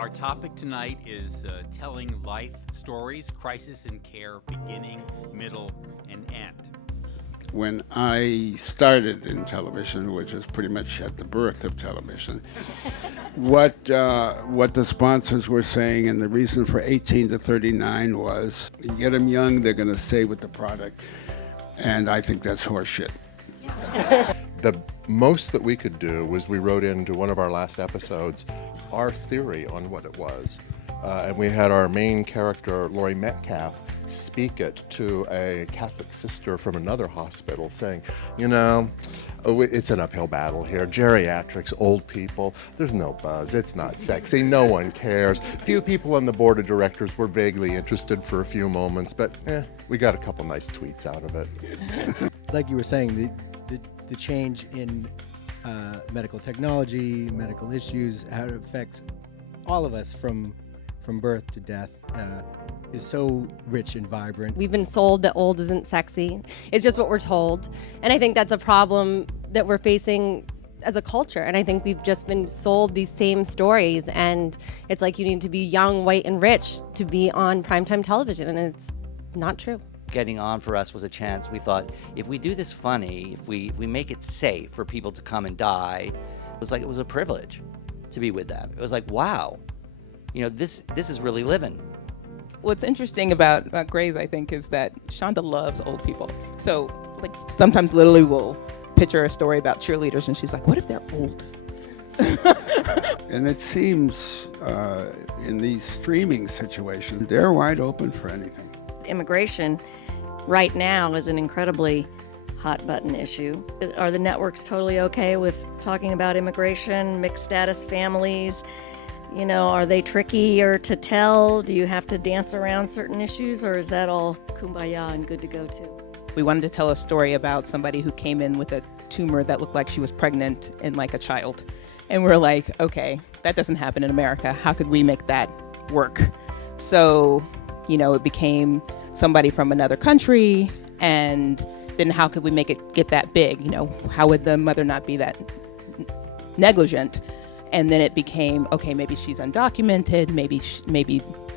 Our topic tonight is telling life stories, crisis and care, beginning, middle, and end. When I started in television, which is pretty much at the birth of television, what the sponsors were saying, and the reason for 18 to 39 was, you get them young, they're going to stay with the product. And I think that's horseshit. The most that we could do was we wrote into one of our last episodes our theory on what it was. And we had our main character, Laurie Metcalf, speak it to a Catholic sister from another hospital saying, you know, it's an uphill battle here. Geriatrics, old people, there's no buzz. It's not sexy. No one cares. Few people on the board of directors were vaguely interested for a few moments, but we got a couple nice tweets out of it. Like you were saying, the change in medical technology, medical issues, how it affects all of us from birth to death is so rich and vibrant. We've been sold that old isn't sexy. It's just what we're told. And I think that's a problem that we're facing as a culture. And I think we've just been sold these same stories. And it's like you need to be young, white, and rich to be on primetime television. And it's not true. Getting on for us was a chance. We thought, if we do this funny, if we make it safe for people to come and die, it was a privilege to be with them. It was like, wow, you know, this is really living. What's interesting about Grey's, I think, is that Shonda loves old people. So, like, sometimes literally we'll picture a story about cheerleaders, and she's like, what if they're old? And it seems in these streaming situations, they're wide open for anything. Immigration right now is an incredibly hot button issue. Are the networks totally okay with talking about immigration, mixed status families? You know, are they trickier to tell? Do you have to dance around certain issues, or is that all kumbaya and good to go too? We wanted to tell a story about somebody who came in with a tumor that looked like she was pregnant and like a child. And we're like, okay, that doesn't happen in America. How could we make that work? So, you know, it became somebody from another country, and then how could we make it get that big? You know, how would the mother not be that negligent? And then it became, okay, maybe she's undocumented, maybe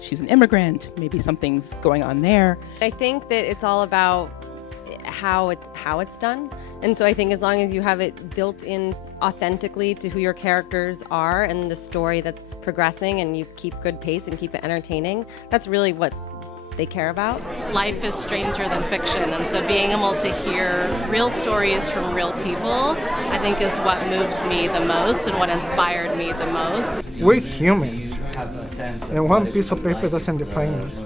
she's an immigrant, maybe something's going on there. I think that it's all about how it's done. And so I think as long as you have it built in authentically to who your characters are and the story that's progressing, and you keep good pace and keep it entertaining, that's really what they care about. Life is stranger than fiction, and so being able to hear real stories from real people, I think, is what moved me the most and what inspired me the most. We're humans, and one piece of paper doesn't define us.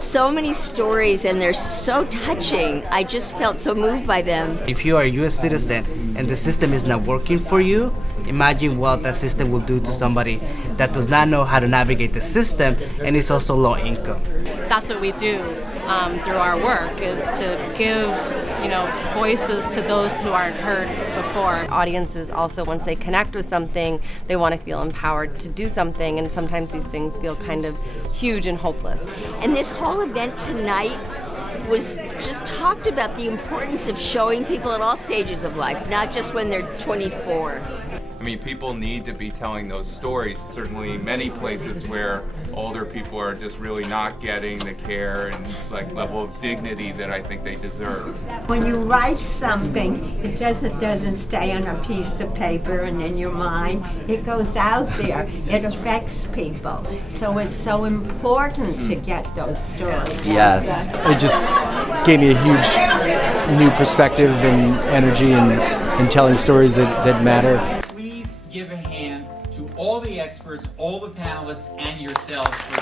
So many stories, and they're so touching. I just felt so moved by them. If you are a U.S. citizen and the system is not working for you, imagine what that system will do to somebody that does not know how to navigate the system and is also low income. That's what we do through our work, is to give, you know, voices to those who aren't heard before. Audiences also, once they connect with something, they want to feel empowered to do something, and sometimes these things feel kind of huge and hopeless. And this whole event tonight was just talked about the importance of showing people at all stages of life, not just when they're 24. I mean, people need to be telling those stories. Certainly many places where older people are just really not getting the care and level of dignity that I think they deserve. When you write something, it doesn't stay on a piece of paper and in your mind. It goes out there. It affects people. So it's so important to get those stories. Yes. It just gave me a huge new perspective and energy in telling stories that matter. Give a hand to all the experts, all the panelists, and yourselves for